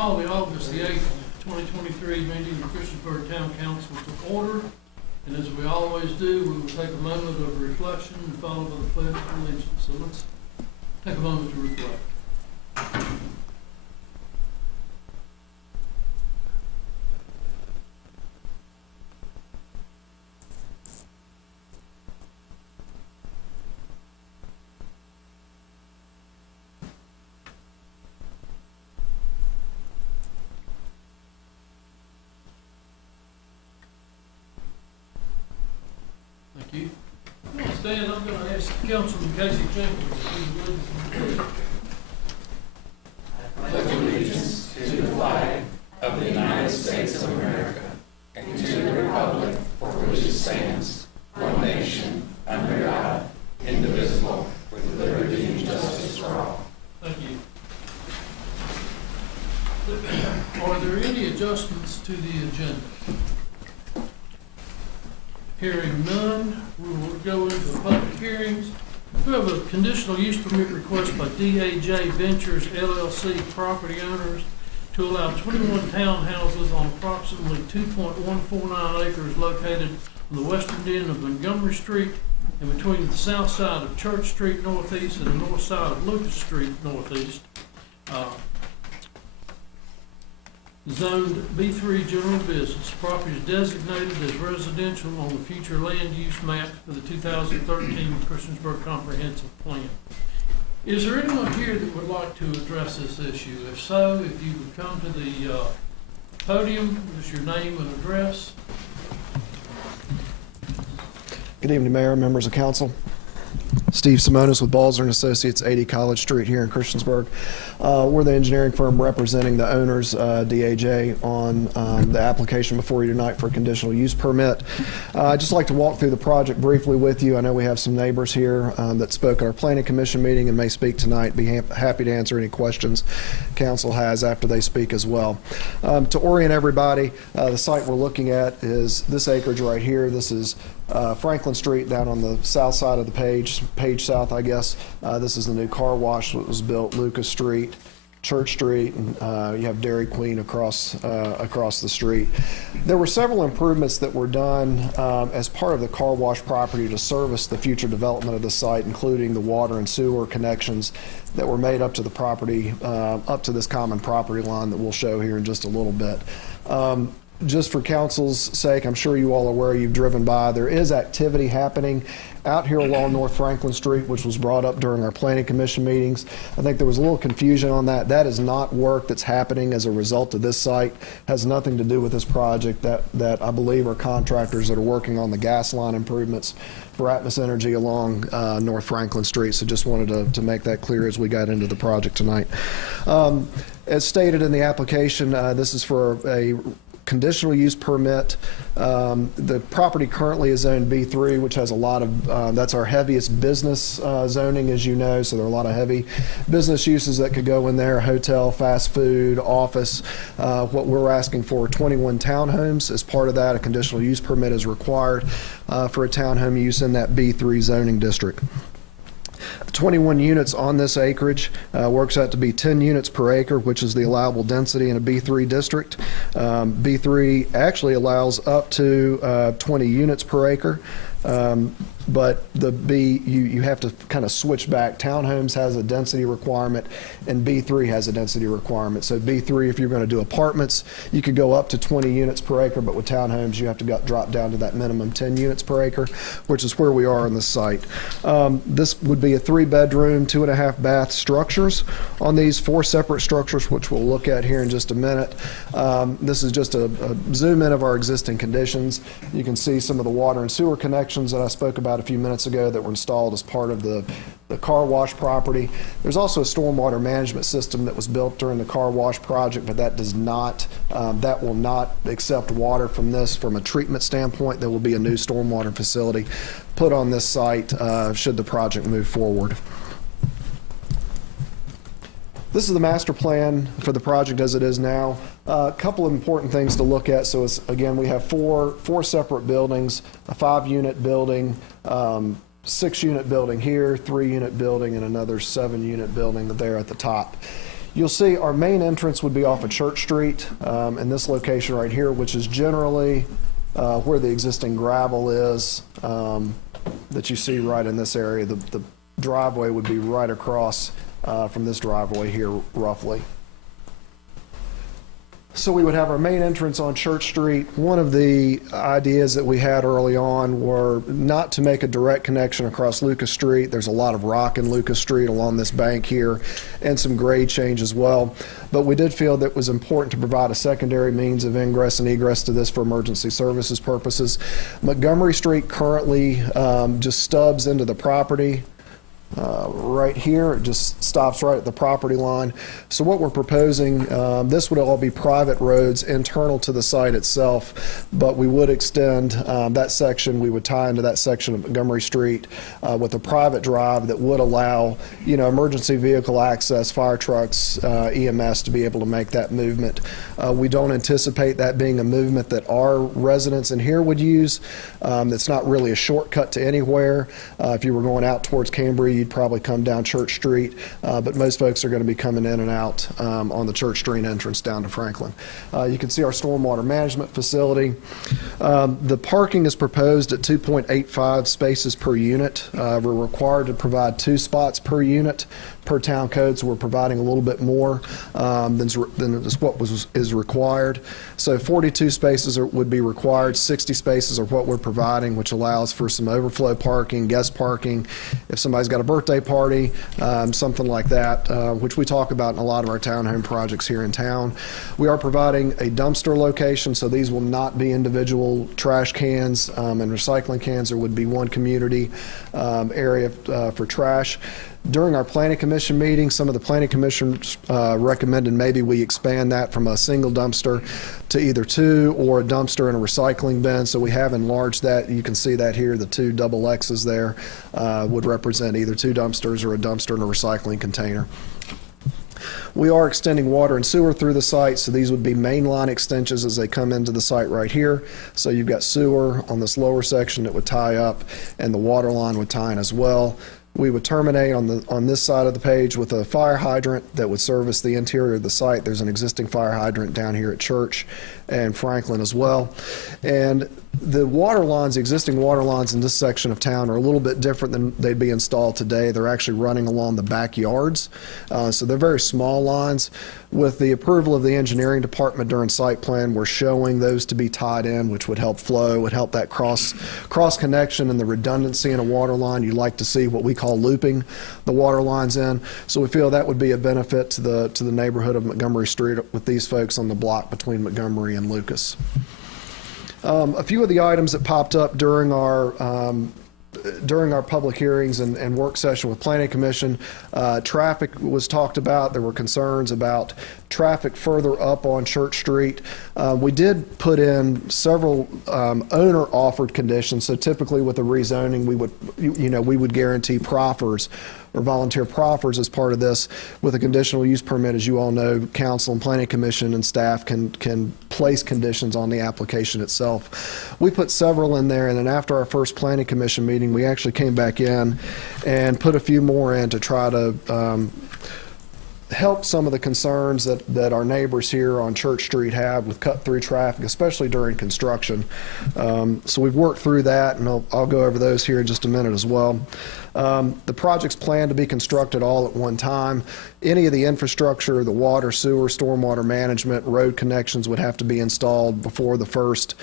call the August the 8th, 2023 meeting of Christiansburg Town Council to order. And as we always do, we will take a moment of reflection and follow by the Pledge of Allegiance. So let's take a moment to reflect. Thank you. I'm going to stand. I'm going to ask Councilman Casey Jenkins to do the pledge. I pledge allegiance to the flag of the United States of America and to the republic for which it stands, one nation, under God, indivisible, with liberty and justice for all. Thank you. Are there any adjustments to the agenda? Hearing none, we will go into the public hearings. We have a conditional use permit request by DAJ Ventures LLC property owners to allow 21 townhouses on approximately 2.149 acres located on the western end of Montgomery Street and between the south side of Church Street Northeast and the north side of Lucas Street Northeast. Zoned B3 general business. Property is designated as residential on the future land use map for the 2013 Christiansburg Comprehensive Plan. Is there anyone here that would like to address this issue? If so, if you would come to the podium, just your name and address. Good evening, Mayor, members of council. Steve Simonis with Balzer & Associates, 80 College Street here in Christiansburg. We're the engineering firm representing the owners, DAJ, on the application before you tonight for a conditional use permit. I'd just like to walk through the project briefly with you. I know we have some neighbors here that spoke at our planning commission meeting and may speak tonight. Be happy to answer any questions council has after they speak as well. To orient everybody, the site we're looking at is this acreage right here. This is Franklin Street down on the south side of the page south, I guess. This is the new car wash that was built, Lucas Street, Church Street, and you have Dairy Queen across the street. There were several improvements that were done as part of the car wash property to service the future development of the site, including the water and sewer connections that were made up to the property, up to this common property line that we'll show here in just a little bit. Just for council's sake, I'm sure you all are aware, you've driven by, there is activity happening out here along North Franklin Street, which was brought up during our planning commission meetings. I think there was a little confusion on that. That is not work that's happening as a result of this site. Has nothing to do with this project. That I believe are contractors that are working on the gas line improvements for Atmos Energy along North Franklin Street. So just wanted to make that clear as we got into the project tonight. As stated in the application, this is for a conditional use permit. The property currently is zoned B3, which has a lot of, that's our heaviest business zoning, as you know, so there are a lot of heavy business uses that could go in there: hotel, fast food, office. What we're asking for 21 townhomes. As part of that, a conditional use permit is required for a townhome use in that B3 zoning district. 21 units on this acreage works out to be 10 units per acre, which is the allowable density in a B3 district. B3 actually allows up to 20 units per acre. But the B, you have to kind of switch back. Townhomes has a density requirement and B3 has a density requirement. So B3, if you're going to do apartments, you could go up to 20 units per acre, but with townhomes, you have to drop down to that minimum 10 units per acre, which is where we are on the site. This would be a 3-bedroom, 2.5-bath structures on these 4 separate structures, which we'll look at here in just a minute. This is just a zoom in of our existing conditions. You can see some of the water and sewer connections that I spoke about a few minutes ago that were installed as part of the car wash property. There's also a stormwater management system that was built during the car wash project, but that does not, that will not accept water from this from a treatment standpoint. There will be a new stormwater facility put on this site should the project move forward. This is the master plan for the project as it is now. A couple of important things to look at. So it's, again, we have four separate buildings, a 5-unit building, 6-unit building here, 3-unit building, and another 7-unit building there at the top. You'll see our main entrance would be off of Church Street in this location right here, which is generally where the existing gravel is that you see right in this area. The driveway would be right across from this driveway here, roughly. So we would have our main entrance on Church Street. One of the ideas that we had early on were not to make a direct connection across Lucas Street. There's a lot of rock in Lucas Street along this bank here and some grade change as well. But we did feel that it was important to provide a secondary means of ingress and egress to this for emergency services purposes. Montgomery Street currently just stubs into the property. Right here, it just stops right at the property line. So what we're proposing, this would all be private roads internal to the site itself, but we would extend that section, we would tie into that section of Montgomery Street with a private drive that would allow, emergency vehicle access, fire trucks, EMS to be able to make that movement. We don't anticipate that being a movement that our residents in here would use. It's not really a shortcut to anywhere. If you were going out towards Cambria, you'd probably come down Church Street, but most folks are going to be coming in and out on the Church Street entrance down to Franklin. You can see our stormwater management facility. The parking is proposed at 2.85 spaces per unit. We're required to provide 2 spots per unit per town code, so we're providing a little bit more than what is required. So 42 spaces would be required, 60 spaces are what we're providing, which allows for some overflow parking, guest parking, if somebody's got a birthday party, something like that, which we talk about in a lot of our townhome projects here in town. We are providing a dumpster location, so these will not be individual trash cans and recycling cans. There would be one community area for trash. During our planning commission meeting, some of the planning commissioners recommended maybe we expand that from a single dumpster to either 2 or a dumpster and a recycling bin. So we have enlarged that. You can see that here, the 2 double X's there would represent either 2 dumpsters or a dumpster and a recycling container. We are extending water and sewer through the site, so these would be mainline extensions as they come into the site right here. So you've got sewer on this lower section that would tie up, and the water line would tie in as well. We would terminate on this side of the page with a fire hydrant that would service the interior of the site. There's an existing fire hydrant down here at Church and Franklin as well. And the water lines, the existing water lines in this section of town are a little bit different than they'd be installed today. They're actually running along the backyards. So they're very small lines. With the approval of the engineering department during site plan, we're showing those to be tied in, which would help flow, would help that cross connection and the redundancy in a water line. You like to see what we call looping the water lines in. So we feel that would be a benefit to the neighborhood of Montgomery Street with these folks on the block between Montgomery and Lucas. A few of the items that popped up during our public hearings and work session with Planning Commission, traffic was talked about. There were concerns about traffic further up on Church Street. We did put in several owner-offered conditions. So typically with the rezoning, we would guarantee proffers or volunteer proffers as part of this. With a conditional use permit, as you all know, council and planning commission and staff can place conditions on the application itself. We put several in there, and then after our first planning commission meeting, we actually came back in and put a few more in to try to help some of the concerns that our neighbors here on Church Street have with cut-through traffic, especially during construction. So we've worked through that, and I'll go over those here in just a minute as well. The project's planned to be constructed all at one time. Any of the infrastructure, the water, sewer, stormwater management, road connections would have to be installed before the first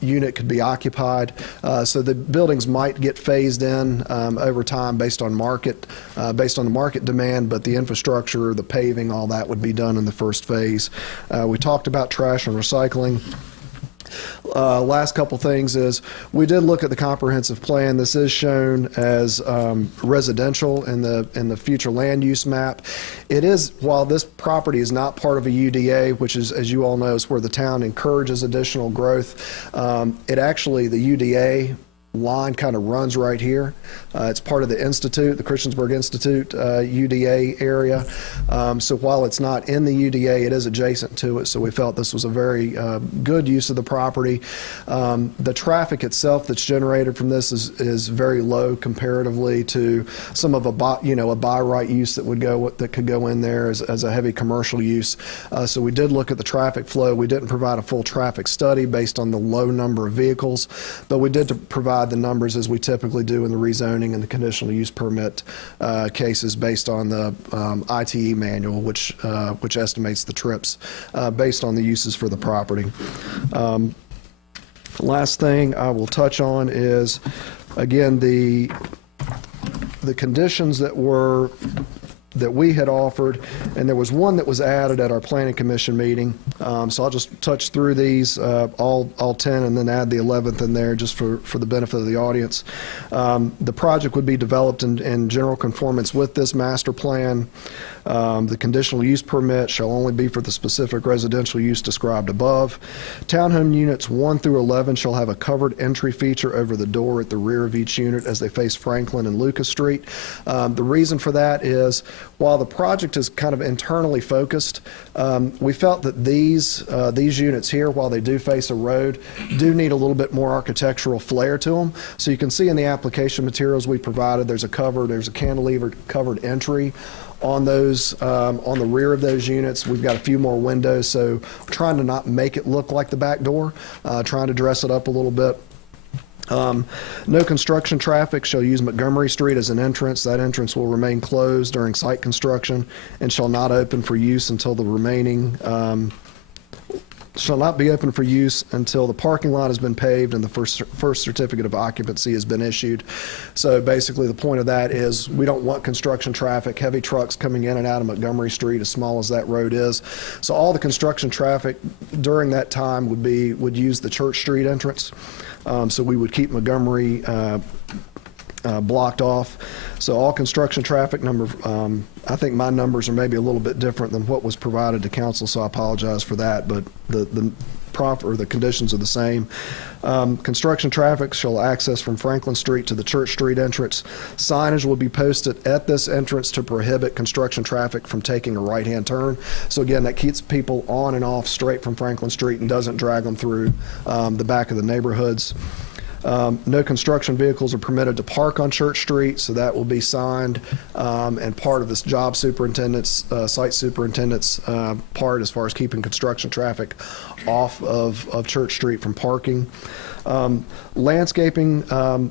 unit could be occupied. So the buildings might get phased in over time based on the market demand, but the infrastructure, the paving, all that would be done in the first phase. We talked about trash and recycling. Last couple things is we did look at the comprehensive plan. This is shown as residential in the future land use map. It is, while this property is not part of a UDA, which is, as you all know, is where the town encourages additional growth, it actually, the UDA line kind of runs right here. It's part of the Institute, the Christiansburg Institute UDA area. So while it's not in the UDA, it is adjacent to it. So we felt this was a very good use of the property. The traffic itself that's generated from this is very low comparatively to some of a by right use that could go in there as a heavy commercial use. So we did look at the traffic flow. We didn't provide a full traffic study based on the low number of vehicles, but we did provide the numbers as we typically do in the rezoning and the conditional use permit cases based on the ITE manual, which estimates the trips based on the uses for the property. Last thing I will touch on is, again, the conditions that we had offered, and there was one that was added at our planning commission meeting. So I'll just touch through these, all 10, and then add the 11th in there just for the benefit of the audience. The project would be developed in general conformance with this master plan. The conditional use permit shall only be for the specific residential use described above. Townhome units 1 through 11 shall have a covered entry feature over the door at the rear of each unit as they face Franklin and Lucas Street. The reason for that is, while the project is kind of internally focused, we felt that these units here, while they do face a road, do need a little bit more architectural flair to them. So you can see in the application materials we provided, there's a cantilever covered entry on those, on the rear of those units. We've got a few more windows, so we're trying to not make it look like the back door, trying to dress it up a little bit. No construction traffic shall use Montgomery Street as an entrance. That entrance will remain closed during site construction and shall not open for use until the remaining shall not be open for use until the parking lot has been paved and the first certificate of occupancy has been issued. So basically the point of that is we don't want construction traffic, heavy trucks coming in and out of Montgomery Street, as small as that road is. So all the construction traffic during that time would use the Church Street entrance. So we would keep Montgomery blocked off. So all construction traffic number, I think my numbers are maybe a little bit different than what was provided to council, so I apologize for that, but the conditions are the same. Construction traffic shall access from Franklin Street to the Church Street entrance. Signage will be posted at this entrance to prohibit construction traffic from taking a right-hand turn. So again, that keeps people on and off straight from Franklin Street and doesn't drag them through the back of the neighborhoods. No construction vehicles are permitted to park on Church Street, so that will be signed and part of this job superintendent's, site superintendent's part as far as keeping construction traffic off of Church Street from parking. Landscaping,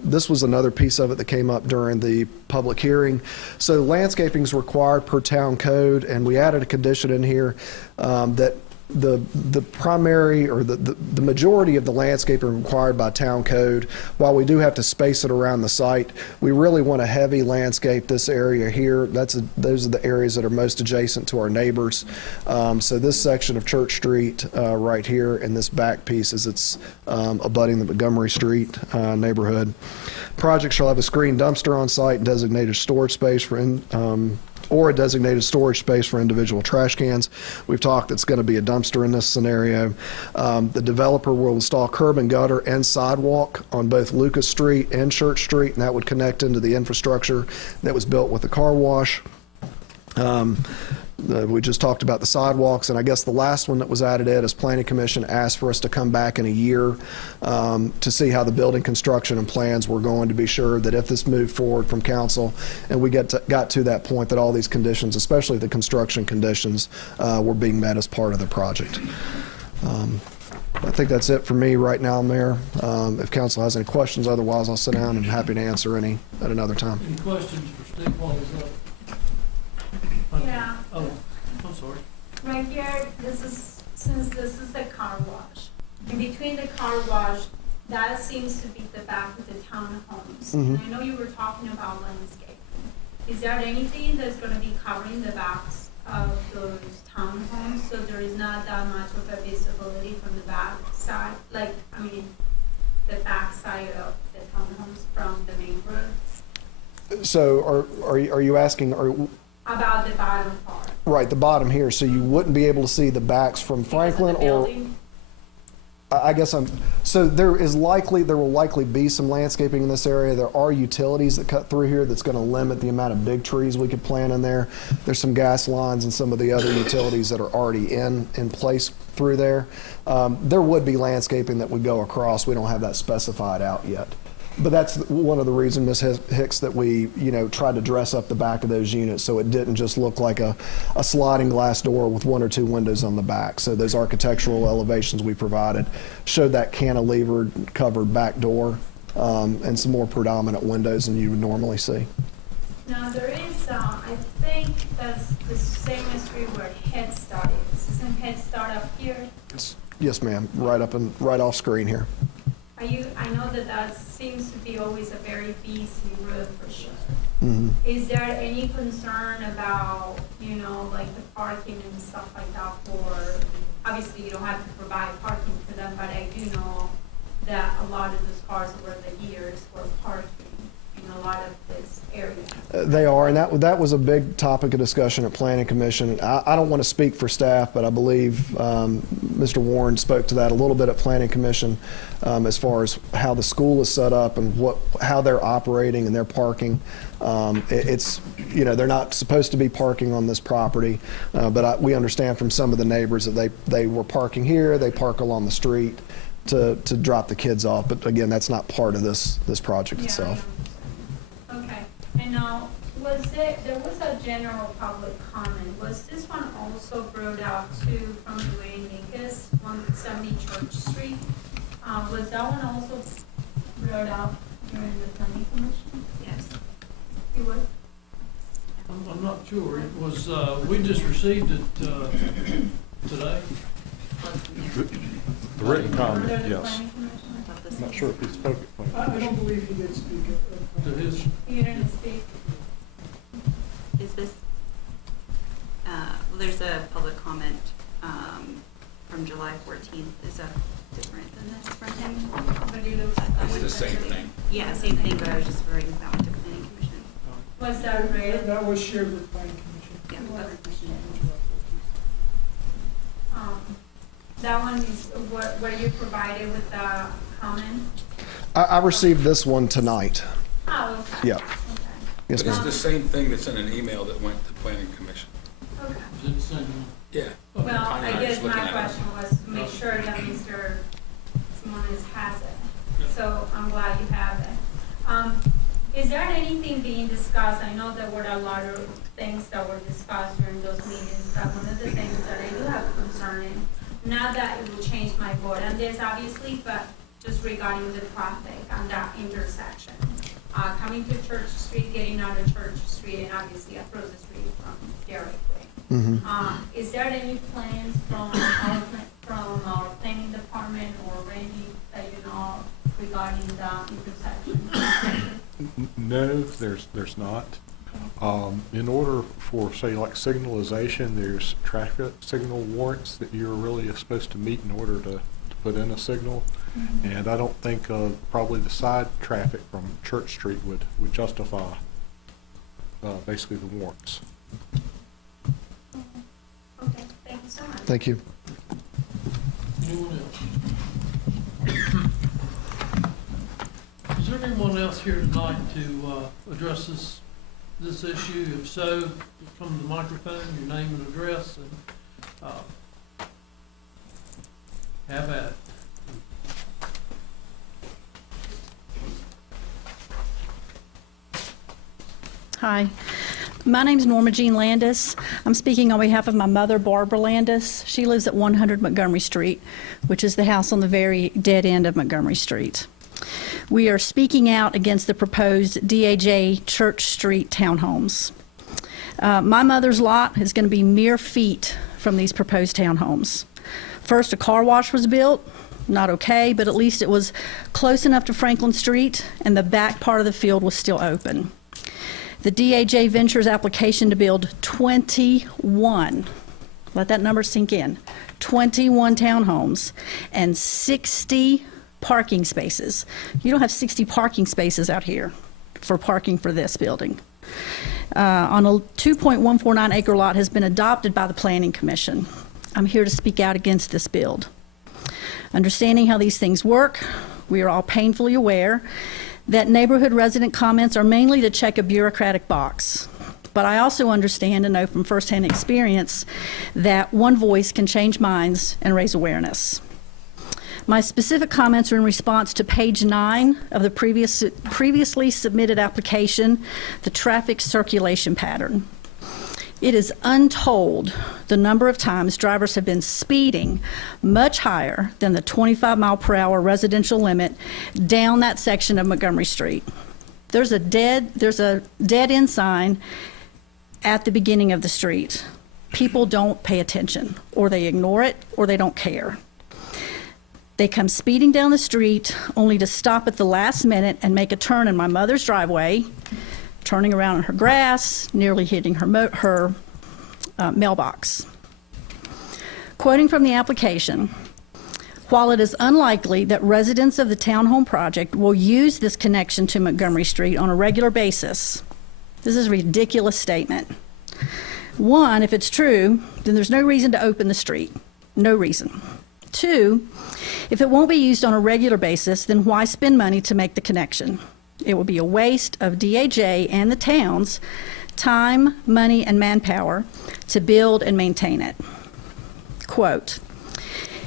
this was another piece of it that came up during the public hearing. So landscaping is required per town code, and we added a condition in here that the primary or the majority of the landscaping required by town code. While we do have to space it around the site, we really want a heavy landscape this area here. Those are the areas that are most adjacent to our neighbors. So this section of Church Street right here, and this back piece as it's abutting the Montgomery Street neighborhood. Project shall have a screened dumpster on site and designated storage space for or a designated storage space for individual trash cans. We've talked it's going to be a dumpster in this scenario. The developer will install curb and gutter and sidewalk on both Lucas Street and Church Street, and that would connect into the infrastructure that was built with the car wash. We just talked about the sidewalks, and I guess the last one that was added in is Planning Commission asked for us to come back in a year to see how the building construction and plans were going, to be sure that if this moved forward from council and we got to that point, that all these conditions, especially the construction conditions, were being met as part of the project. I think that's it for me right now, Mayor. If council has any questions, otherwise I'll sit down and happy to answer any at another time. Any questions for Steve while he's up? Yeah. Oh, I'm sorry. Right here, since this is the car wash, in between the car wash, that seems to be the back of the townhomes. Mhm. And I know you were talking about landscape. Is there anything that's gonna be covering the backs of those townhomes, so there is not that much of a visibility from the back side? The back side of the townhomes from the main road? So are you asking, About the bottom part. right, the bottom here, so you wouldn't be able to see the backs from Franklin, Because of the or building. I guess so there will likely be some landscaping in this area. There are utilities that cut through here that's going to limit the amount of big trees we could plant in there. There's some gas lines and some of the other utilities that are already in place through there. There would be landscaping that would go across. We don't have that specified out yet. But that's one of the reasons, Ms. Hicks, that we, tried to dress up the back of those units so it didn't just look like a sliding glass door with 1 or 2 windows on the back. So those architectural elevations we provided showed that cantilevered covered back door and some more predominant windows than you would normally see. Now, there is, I think that's the same street where Head Start is. Isn't Head Start up here? Yes, ma'am. Right off screen here. I know that seems to be always a very busy road for sure. Mm-hmm. Is there any concern about, like the parking and stuff like that for, obviously you don't have to provide parking for them, but I do know that a lot of those cars over the years were parking in a lot of this area. They are, and that was a big topic of discussion at Planning Commission. I don't want to speak for staff, but I believe Mr. Warren spoke to that a little bit at Planning Commission as far as how the school is set up and how they're operating and their parking. It's, they're not supposed to be parking on this property, but we understand from some of the neighbors that they were parking here, they park along the street to drop the kids off. But again, that's not part of this project itself. Okay, and now, there was a general public comment. Was this one also brought out too from Dwayne Minkus, 170 Church Street? Was that one also brought out during the planning commission? Yes. You would? I'm not sure. It was, we just received it today. The written comment, Under the yes. planning commission? I'm not sure if he spoke at I don't believe he did speak at To his, You didn't speak. Is this, well, there's a public comment from July 14th. Is that different than this from him? But you looked at that It's one the same separately. thing. Yeah, same thing, but I was just referring that one to planning commission. Was that read? That was shared with planning commission. Yeah, okay. That one is, were you provided with the comment? I received this one tonight. Oh, okay. Yeah. Okay. Yes, But it's ma'am. the same thing that's in an email that went to planning commission. Okay. is it the same one? Yeah. Well, Tanya I and guess was looking my at it. question was to make sure that Mr. Simonis has it. So I'm glad you have it. Is there anything being discussed? I know there were a lot of things that were discussed during those meetings, but one of the things that I do have concern in, not that it will change my vote on this obviously, but just regarding the traffic on that intersection. Coming to Church Street, getting out of Church Street, and obviously across the street from Derrick Way. Mm-hmm. Is there any plans from our planning department or Randy that you know regarding the intersection? No, there's not. In order for, say, like signalization, there's traffic signal warrants that you're really supposed to meet in order to put in a signal. Mm-hmm. And I don't think probably the side traffic from Church Street would justify basically the warrants. Okay, thank you so much. Thank you. Anyone else? Is there anyone else here tonight to address this issue? If so, come to the microphone, your name and address, and have at it. Hi, my name's Norma Jean Landis. I'm speaking on behalf of my mother, Barbara Landis. She lives at 100 Montgomery Street, which is the house on the very dead end of Montgomery Street. We are speaking out against the proposed DAJ Church Street townhomes. My mother's lot is going to be mere feet from these proposed townhomes. First, a car wash was built. Not okay, but at least it was close enough to Franklin Street, and the back part of the field was still open. The DAJ Ventures application to build 21, let that number sink in, 21 townhomes and 60 parking spaces. You don't have 60 parking spaces out here for parking for this building. On a 2.149 acre lot has been adopted by the Planning Commission. I'm here to speak out against this build. Understanding how these things work, we are all painfully aware that neighborhood resident comments are mainly to check a bureaucratic box. But I also understand and know from firsthand experience that one voice can change minds and raise awareness. My specific comments are in response to page 9 of the previously submitted application, the traffic circulation pattern. It is untold the number of times drivers have been speeding much higher than the 25-mile-per-hour residential limit down that section of Montgomery Street. There's a dead-end sign at the beginning of the street. People don't pay attention, or they ignore it, or they don't care. They come speeding down the street only to stop at the last minute and make a turn in my mother's driveway, turning around in her grass, nearly hitting her mailbox. Quoting from the application, while it is unlikely that residents of the townhome project will use this connection to Montgomery Street on a regular basis, this is a ridiculous statement. One, if it's true, then there's no reason to open the street. No reason. Two, if it won't be used on a regular basis, then why spend money to make the connection? It will be a waste of DAJ and the town's time, money, and manpower to build and maintain it. Quote,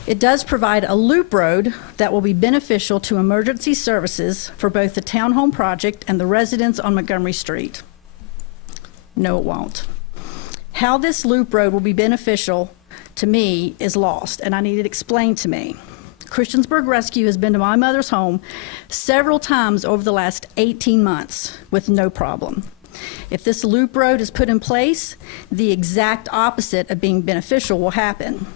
it does provide a loop road that will be beneficial to emergency services for both the townhome project and the residents on Montgomery Street. No, it won't. How this loop road will be beneficial to me is lost, and I need it explained to me. Christiansburg Rescue has been to my mother's home several times over the last 18 months with no problem. If this loop road is put in place, the exact opposite of being beneficial will happen.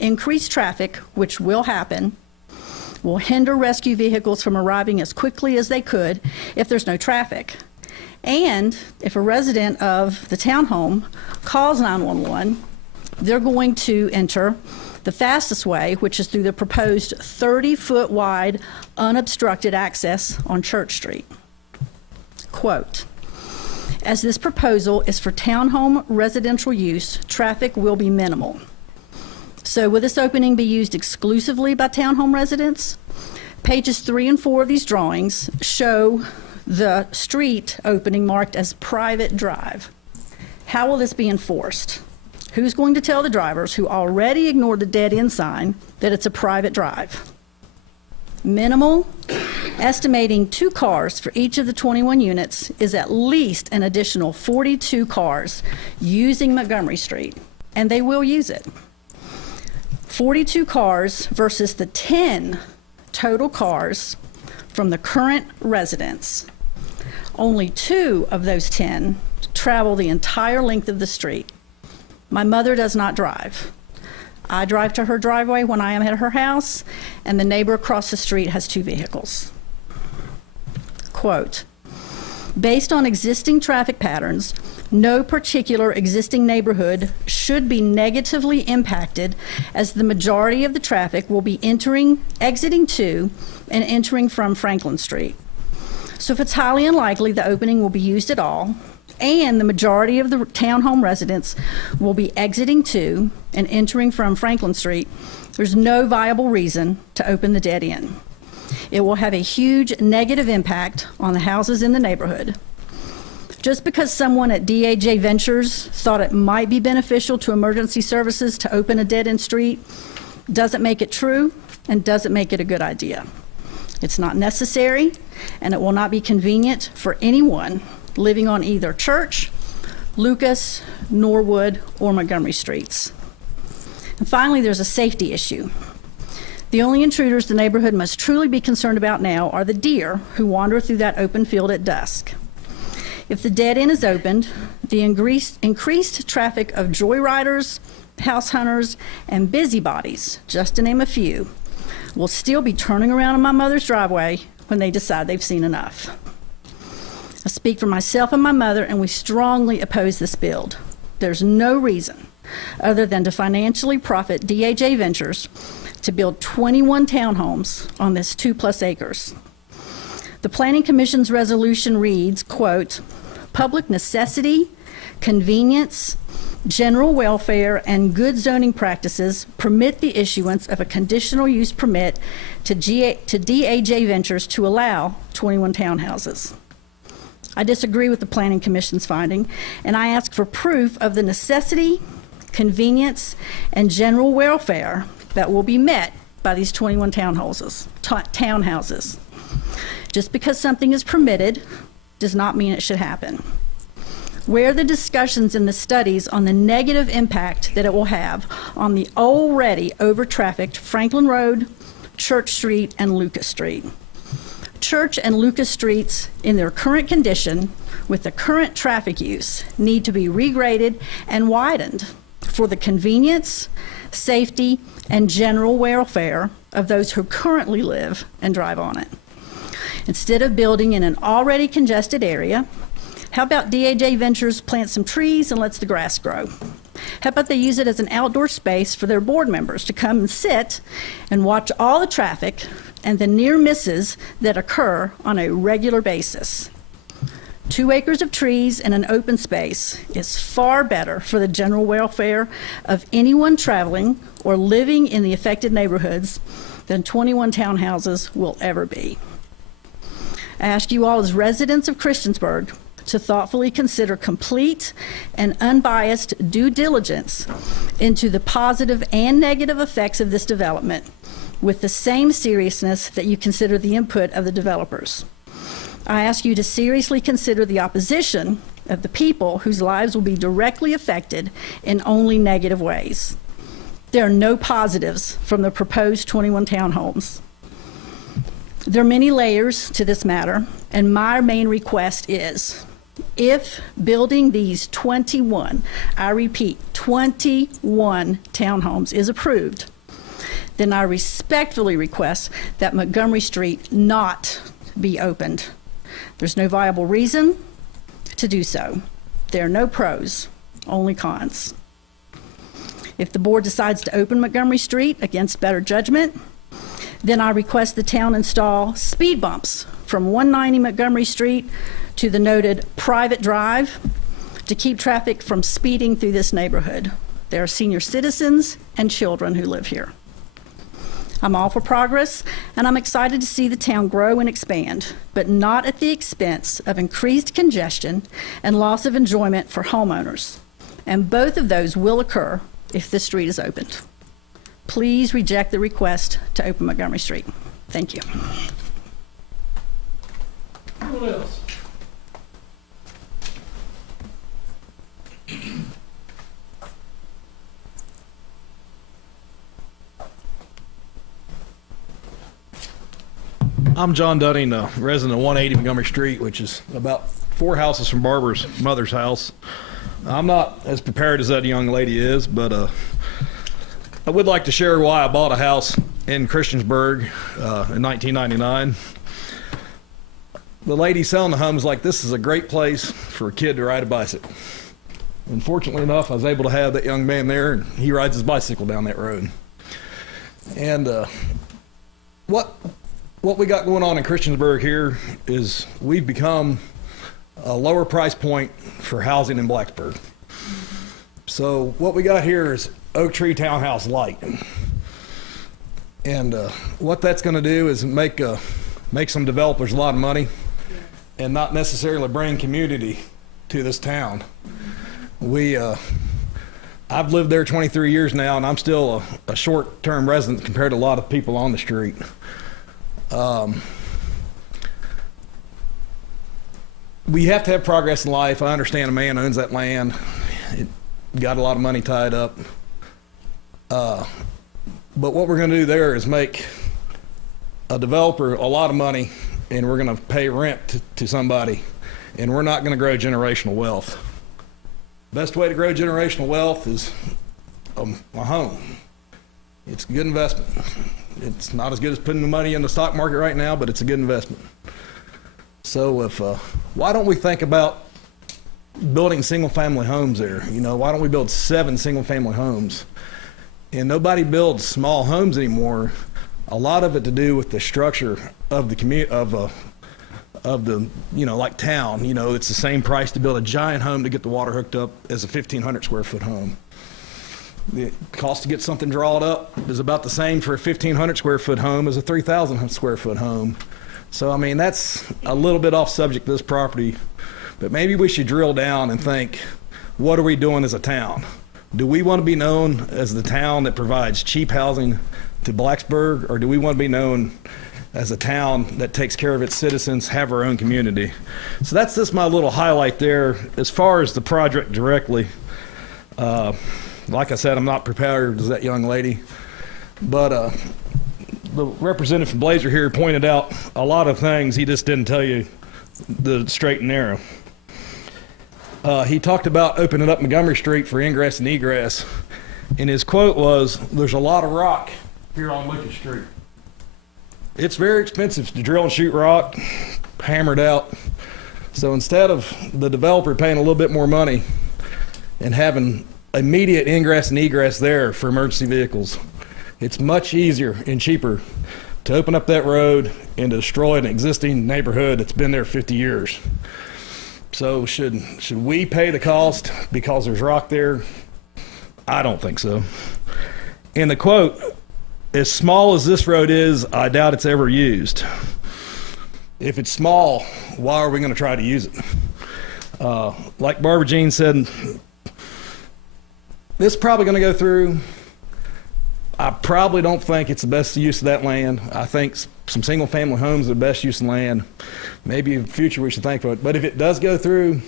Increased traffic, which will happen, will hinder rescue vehicles from arriving as quickly as they could if there's no traffic. And if a resident of the townhome calls 911, they're going to enter the fastest way, which is through the proposed 30-foot wide unobstructed access on Church Street. Quote, as this proposal is for townhome residential use, traffic will be minimal. So will this opening be used exclusively by townhome residents? Pages 3 and 4 of these drawings show the street opening marked as private drive. How will this be enforced? Who's going to tell the drivers who already ignored the dead-end sign that it's a private drive? Minimal, estimating 2 cars for each of the 21 units is at least an additional 42 cars using Montgomery Street, and they will use it. 42 cars versus the 10 total cars from the current residents. Only 2 of those 10 travel the entire length of the street. My mother does not drive. I drive to her driveway when I am at her house, and the neighbor across the street has 2 vehicles. Quote, based on existing traffic patterns, no particular existing neighborhood should be negatively impacted, as the majority of the traffic will be exiting to and entering from Franklin Street. So if it's highly unlikely the opening will be used at all, and the majority of the townhome residents will be exiting to and entering from Franklin Street, there's no viable reason to open the dead end. It will have a huge negative impact on the houses in the neighborhood. Just because someone at DAJ Ventures thought it might be beneficial to emergency services to open a dead-end street doesn't make it true and doesn't make it a good idea. It's not necessary, and it will not be convenient for anyone living on either Church, Lucas, Norwood, or Montgomery Streets. And finally, there's a safety issue. The only intruders the neighborhood must truly be concerned about now are the deer who wander through that open field at dusk. If the dead end is opened, the increased traffic of joyriders, house hunters, and busybodies, just to name a few, will still be turning around in my mother's driveway when they decide they've seen enough. I speak for myself and my mother, and we strongly oppose this build. There's no reason other than to financially profit DAJ Ventures to build 21 townhomes on this 2+ acres. The Planning Commission's resolution reads, quote, public necessity, convenience, general welfare, and good zoning practices permit the issuance of a conditional use permit to DAJ Ventures to allow 21 townhouses. I disagree with the Planning Commission's finding, and I ask for proof of the necessity, convenience, and general welfare that will be met by these 21 townhouses. Just because something is permitted does not mean it should happen. Where are the discussions in the studies on the negative impact that it will have on the already over-trafficked Franklin Road, Church Street, and Lucas Street? Church and Lucas Streets, in their current condition, with the current traffic use, need to be regraded and widened for the convenience, safety, and general welfare of those who currently live and drive on it. Instead of building in an already congested area, how about DAJ Ventures plant some trees and lets the grass grow? How about they use it as an outdoor space for their board members to come and sit and watch all the traffic and the near misses that occur on a regular basis? 2 acres of trees and an open space is far better for the general welfare of anyone traveling or living in the affected neighborhoods than 21 townhouses will ever be. I ask you all as residents of Christiansburg to thoughtfully consider complete and unbiased due diligence into the positive and negative effects of this development with the same seriousness that you consider the input of the developers. I ask you to seriously consider the opposition of the people whose lives will be directly affected in only negative ways. There are no positives from the proposed 21 townhomes. There are many layers to this matter, and my main request is, if building these 21, I repeat, 21 townhomes is approved, then I respectfully request that Montgomery Street not be opened. There's no viable reason to do so. There are no pros, only cons. If the board decides to open Montgomery Street against better judgment, then I request the town install speed bumps from 190 Montgomery Street to the noted private drive to keep traffic from speeding through this neighborhood. There are senior citizens and children who live here. I'm all for progress, and I'm excited to see the town grow and expand, but not at the expense of increased congestion and loss of enjoyment for homeowners. And both of those will occur if this street is opened. Please reject the request to open Montgomery Street. Thank you. Anyone else? I'm John Dunning, a resident of 180 Montgomery Street, which is about 4 houses from Barbara's mother's house. I'm not as prepared as that young lady is, but I would like to share why I bought a house in Christiansburg in 1999. The lady selling the home was like, this is a great place for a kid to ride a bicycle. Unfortunately enough, I was able to have that young man there, and he rides his bicycle down that road. And what we got going on in Christiansburg here is we've become a lower price point for housing in Blacksburg. So what we got here is Oak Tree Townhouse Light. And what that's going to do is make some developers a lot of money and not necessarily bring community to this town. I've lived there 23 years now, and I'm still a short-term resident compared to a lot of people on the street. We have to have progress in life. I understand a man owns that land. It got a lot of money tied up. But what we're going to do there is make a developer a lot of money, and we're going to pay rent to somebody, and we're not going to grow generational wealth. Best way to grow generational wealth is a home. It's a good investment. It's not as good as putting the money in the stock market right now, but it's a good investment. So why don't we think about building single-family homes there? You know, why don't we build 7 single-family homes? And nobody builds small homes anymore. A lot of it to do with the structure of the of the, like town. It's the same price to build a giant home to get the water hooked up as a 1,500 square foot home. The cost to get something drawn up is about the same for a 1,500 square foot home as a 3,000 square foot home. So, I mean, that's a little bit off subject to this property, but maybe we should drill down and think, what are we doing as a town? Do we want to be known as the town that provides cheap housing to Blacksburg, or do we want to be known as a town that takes care of its citizens, have our own community? So that's just my little highlight there. As far as the project directly, like I said, I'm not prepared as that young lady, but the representative from Blazer here pointed out a lot of things. He just didn't tell you the straight and narrow. He talked about opening up Montgomery Street for ingress and egress, and his quote was, "There's a lot of rock here on Lucas Street. It's very expensive to drill and shoot rock, hammered out. So instead of the developer paying a little bit more money and having immediate ingress and egress there for emergency vehicles, it's much easier and cheaper to open up that road and to destroy an existing neighborhood that's been there 50 years. So should we pay the cost because there's rock there? I don't think so." And the quote, "As small as this road is, I doubt it's ever used." If it's small, why are we going to try to use it? Like Barbara Jean said, this is probably going to go through. I probably don't think it's the best use of that land. I think some single family homes are the best use of land. Maybe in the future we should think of it. But if it does go through,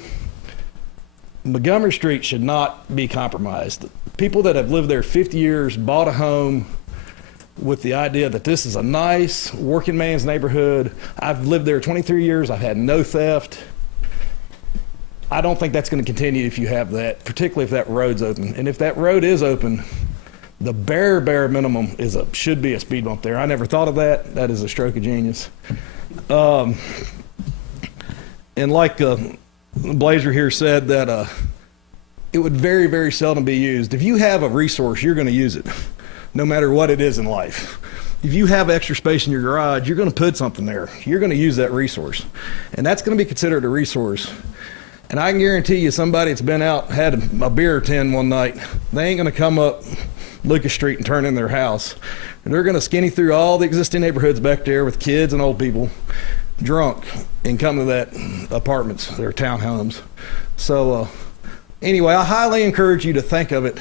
Montgomery Street should not be compromised. People that have lived there 50 years bought a home with the idea that this is a nice working man's neighborhood. I've lived there 23 years. I've had no theft. I don't think that's going to continue if you have that, particularly if that road's open. And if that road is open, the bare minimum should be a speed bump there. I never thought of that. That is a stroke of genius. And like Blazer here said, that it would very, very seldom be used. If you have a resource, you're going to use it, no matter what it is in life. If you have extra space in your garage, you're going to put something there. You're going to use that resource, and that's going to be considered a resource. And I can guarantee you, somebody that's been out, had a beer tin one night, they ain't going to come up Lucas Street and turn in their house. And they're going to skinny through all the existing neighborhoods back there with kids and old people, drunk, and come to that apartments, their townhomes. So anyway, I highly encourage you to think of it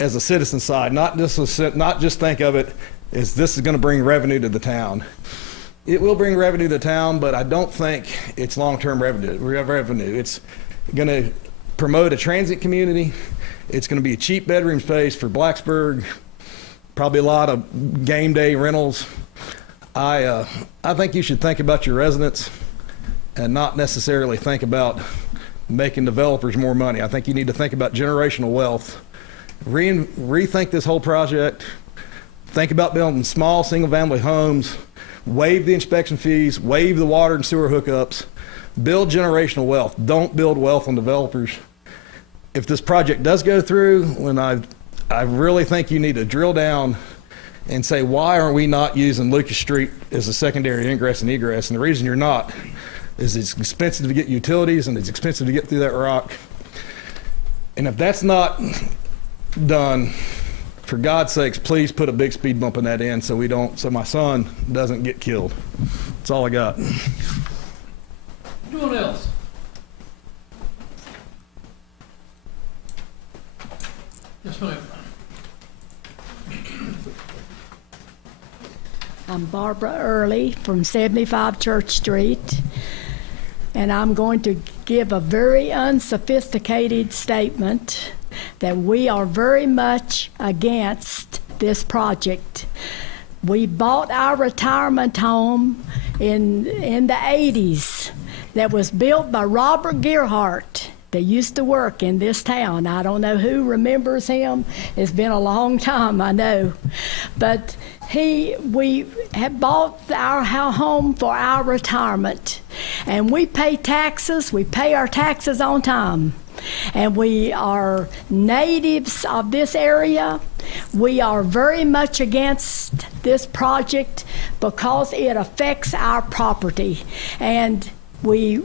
as a citizen side, not just think of it as this is going to bring revenue to the town. It will bring revenue to the town, but I don't think it's long-term revenue. It's going to promote a transit community. It's going to be a cheap bedroom space for Blacksburg, probably a lot of game day rentals. I think you should think about your residents and not necessarily think about making developers more money. I think you need to think about generational wealth. Rethink this whole project. Think about building small single-family homes. Waive the inspection fees, waive the water and sewer hookups, build generational wealth. Don't build wealth on developers. If this project does go through, I really think you need to drill down and say, why are we not using Lucas Street as a secondary ingress and egress? And the reason you're not is it's expensive to get utilities and it's expensive to get through that rock. And if that's not done, for God's sakes, please put a big speed bump in that end so my son doesn't get killed. That's all I got. Anyone else? Yes, ma'am. I'm Barbara Early from 75 Church Street, and I'm going to give a very unsophisticated statement that we are very much against this project. We bought our retirement home in the 80s that was built by Robert Gearhart that used to work in this town. I don't know who remembers him. It's been a long time, I know. But we had bought our home for our retirement, and we pay taxes. We pay our taxes on time. And we are natives of this area. We are very much against this project because it affects our property. And I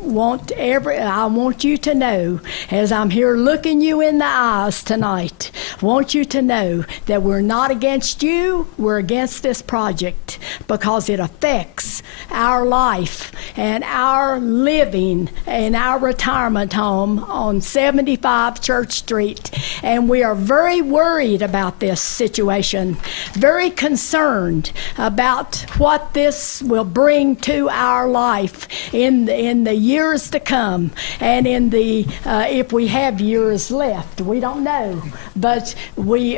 want you to know, as I'm here looking you in the eyes tonight, want you to know that we're not against you, we're against this project because it affects our life and our living in our retirement home on 75 Church Street. And we are very worried about this situation, very concerned about what this will bring to our life in the years to come, and in the if we have years left, we don't know, but we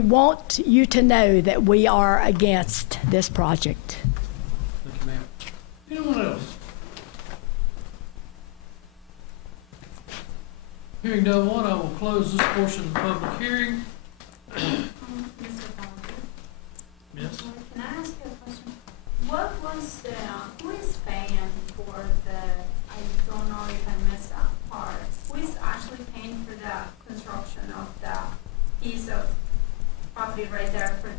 want you to know that we are against this project. Thank you, ma'am. Anyone else? Hearing no one, I will close this portion of the public hearing. Mr. Baldwin, Yes? can I ask you a question? What was who is paying for I don't know if I missed that part. Who is actually paying for the construction of the piece of property right there for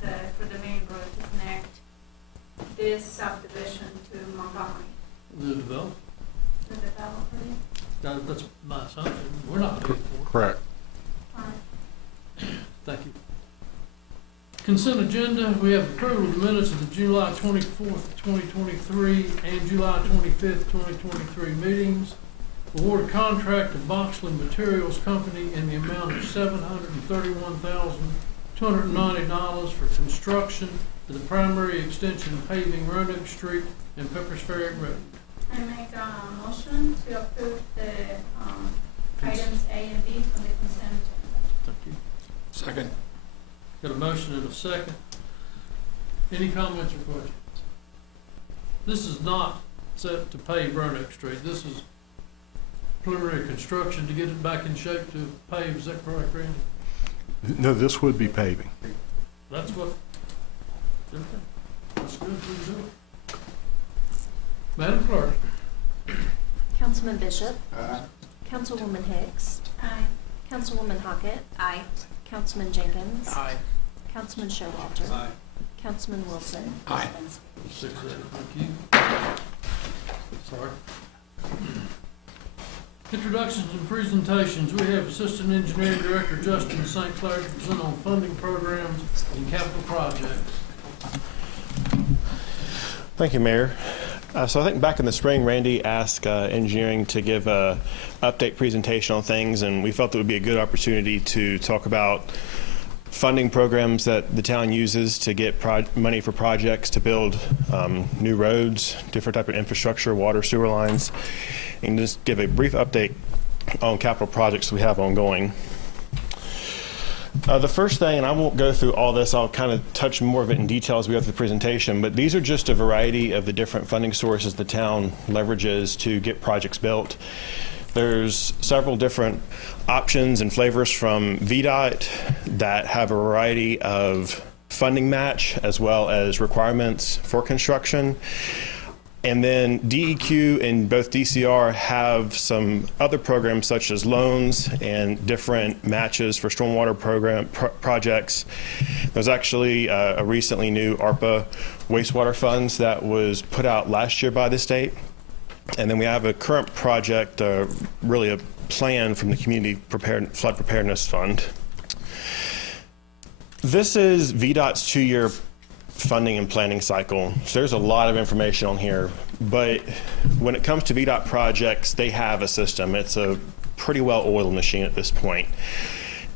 the main road to connect this subdivision to Montgomery? The developer? The developer? That's my assumption. We're not paying for it. Correct. Thank you. Consent agenda, we have approval of the minutes of the July 24th, 2023 and July 25th, 2023 meetings. Award a contract to Boxland Materials Company in the amount of $731,290 for construction for the primary extension paving Roanoke Street and Peppers Ferry Road. I make a motion to approve the items A and B from the consent agenda. Thank you. Second. Got a motion and a second. Any comments or questions? This is not set to pave Roanoke Street. This is preliminary construction to get it back in shape to pave. Is that correct, Randy? No, this would be paving. That's what, okay. That's good. We do it. Madam Clerk. Councilman Bishop. Aye. Councilwoman Hicks. Aye. Councilwoman Hockett. Aye. Councilman Jenkins. Aye. Councilman Showalter. Aye. Councilman Wilson. Aye. 6-8, thank you. Sorry. Introductions and presentations. We have Assistant Engineering Director Justin St. Clair to present on funding programs and capital projects. Thank you, Mayor. So I think back in the spring, Randy asked engineering to give a update presentation on things, and we felt it would be a good opportunity to talk about funding programs that the town uses to get money for projects to build new roads, different type of infrastructure, water, sewer lines, and just give a brief update on capital projects we have ongoing. The first thing, and I won't go through all this, I'll kind of touch more of it in detail as we go through the presentation, but these are just a variety of the different funding sources the town leverages to get projects built. There's several different options and flavors from VDOT that have a variety of funding match as well as requirements for construction. And then DEQ and both DCR have some other programs such as loans and different matches for stormwater program projects. There's actually a recently new ARPA wastewater funds that was put out last year by the state. And then we have a current project, really a plan from the Community Flood Preparedness Fund. This is VDOT's 2-year funding and planning cycle. So there's a lot of information on here, but when it comes to VDOT projects, they have a system. It's a pretty well-oiled machine at this point.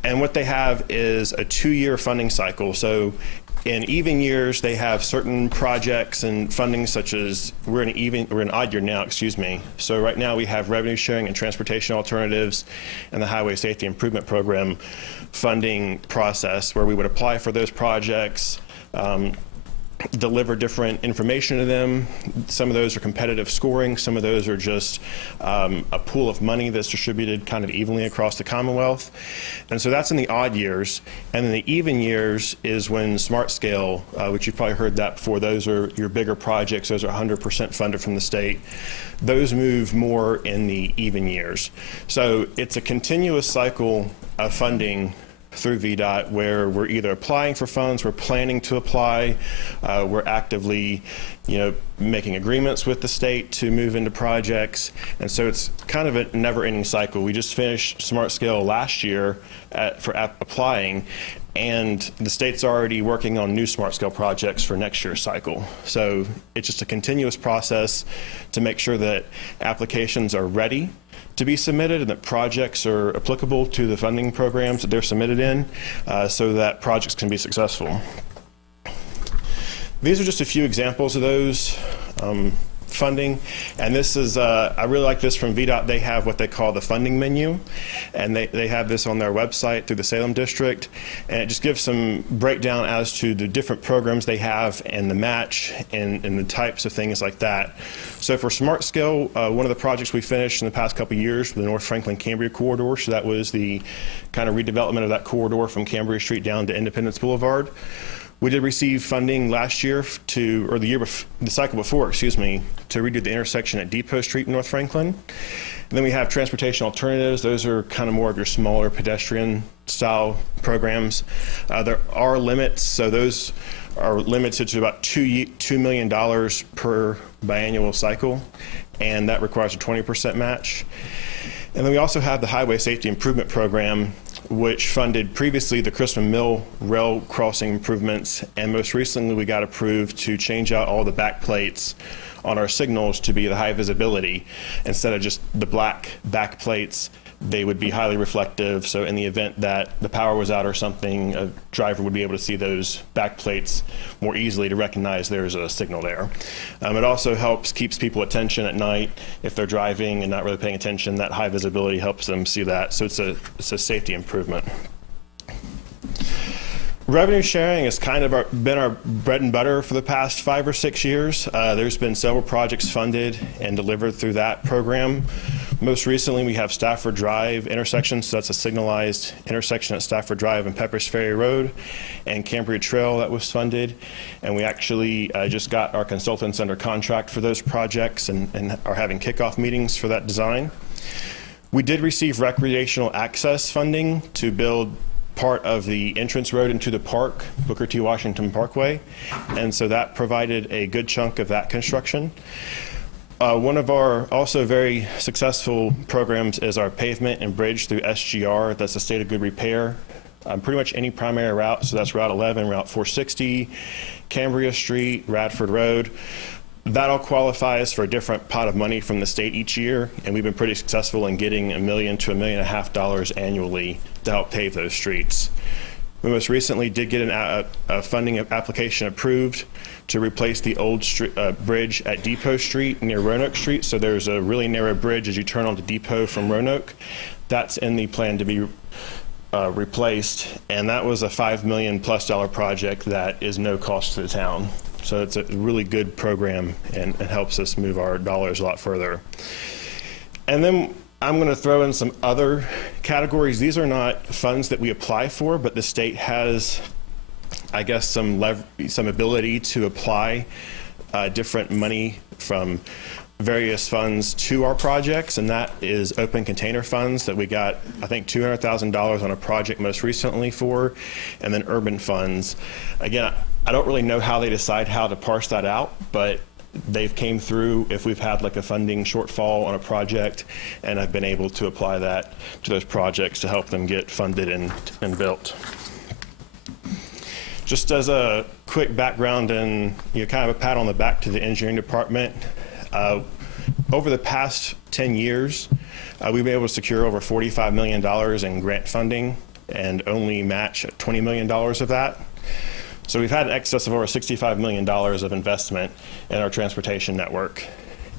And what they have is a 2-year funding cycle. So in even years, they have certain projects and funding such as, we're in odd year now, excuse me. So right now we have revenue sharing and transportation alternatives and the Highway Safety Improvement Program funding process where we would apply for those projects, deliver different information to them. Some of those are competitive scoring. Some of those are just a pool of money that's distributed kind of evenly across the Commonwealth. And so that's in the odd years. And then the even years is when Smart Scale, which you've probably heard that before, those are your bigger projects. Those are 100% funded from the state. Those move more in the even years. So it's a continuous cycle of funding through VDOT where we're either applying for funds, we're planning to apply, we're actively, making agreements with the state to move into projects. And so it's kind of a never-ending cycle. We just finished Smart Scale last year for applying, and the state's already working on new Smart Scale projects for next year's cycle. So it's just a continuous process to make sure that applications are ready to be submitted and that projects are applicable to the funding programs that they're submitted in, so that projects can be successful. These are just a few examples of those funding, and this is, I really like this from VDOT. They have what they call the funding menu, and they have this on their website through the Salem District, and it just gives some breakdown as to the different programs they have and the match and the types of things like that. So for Smart Scale, one of the projects we finished in the past couple of years, the North Franklin-Cambria corridor, so that was the kind of redevelopment of that corridor from Cambria Street down to Independence Boulevard. We did receive funding last year the cycle before, to redo the intersection at Depot Street in North Franklin. And then we have transportation alternatives. Those are kind of more of your smaller pedestrian style programs. There are limits, so those are limited to about $2 million per biannual cycle, and that requires a 20% match. And then we also have the Highway Safety Improvement Program, which funded previously the Chrisman Mill rail crossing improvements, and most recently we got approved to change out all the back plates on our signals to be the high visibility. Instead of just the black back plates, they would be highly reflective, so in the event that the power was out or something, a driver would be able to see those back plates more easily to recognize there's a signal there. It also keeps people attention at night if they're driving and not really paying attention. That high visibility helps them see that, so it's a safety improvement. Revenue sharing has kind of been our bread and butter for the past 5 or 6 years. There's been several projects funded and delivered through that program. Most recently, we have Stafford Drive intersection, so that's a signalized intersection at Stafford Drive and Peppers Ferry Road, and Cambria Trail that was funded. And we actually just got our consultants under contract for those projects and are having kickoff meetings for that design. We did receive recreational access funding to build part of the entrance road into the park, Booker T. Washington Parkway, and so that provided a good chunk of that construction. One of our also very successful programs is our pavement and bridge through SGR. That's a state of good repair. Pretty much any primary route, so that's Route 11, Route 460, Cambria Street, Radford Road. That all qualifies for a different pot of money from the state each year, and we've been pretty successful in getting $1 million to $1.5 million annually to help pave those streets. We most recently did get a funding application approved to replace the old bridge at Depot Street near Roanoke Street. So there's a really narrow bridge as you turn onto Depot from Roanoke. That's in the plan to be replaced, and that was a $5 million+ project that is no cost to the town. So it's a really good program and it helps us move our dollars a lot further. And then I'm going to throw in some other categories. These are not funds that we apply for, but the state has, I guess, some ability to apply different money from various funds to our projects, and that is open container funds that we got, I think, $200,000 on a project most recently for, and then urban funds. Again, I don't really know how they decide how to parse that out, but they've came through if we've had like a funding shortfall on a project, and I've been able to apply that to those projects to help them get funded and built. Just as a quick background and kind of a pat on the back to the engineering department, over the past 10 years, we've been able to secure over $45 million in grant funding and only match $20 million of that. So we've had an excess of over $65 million of investment in our transportation network.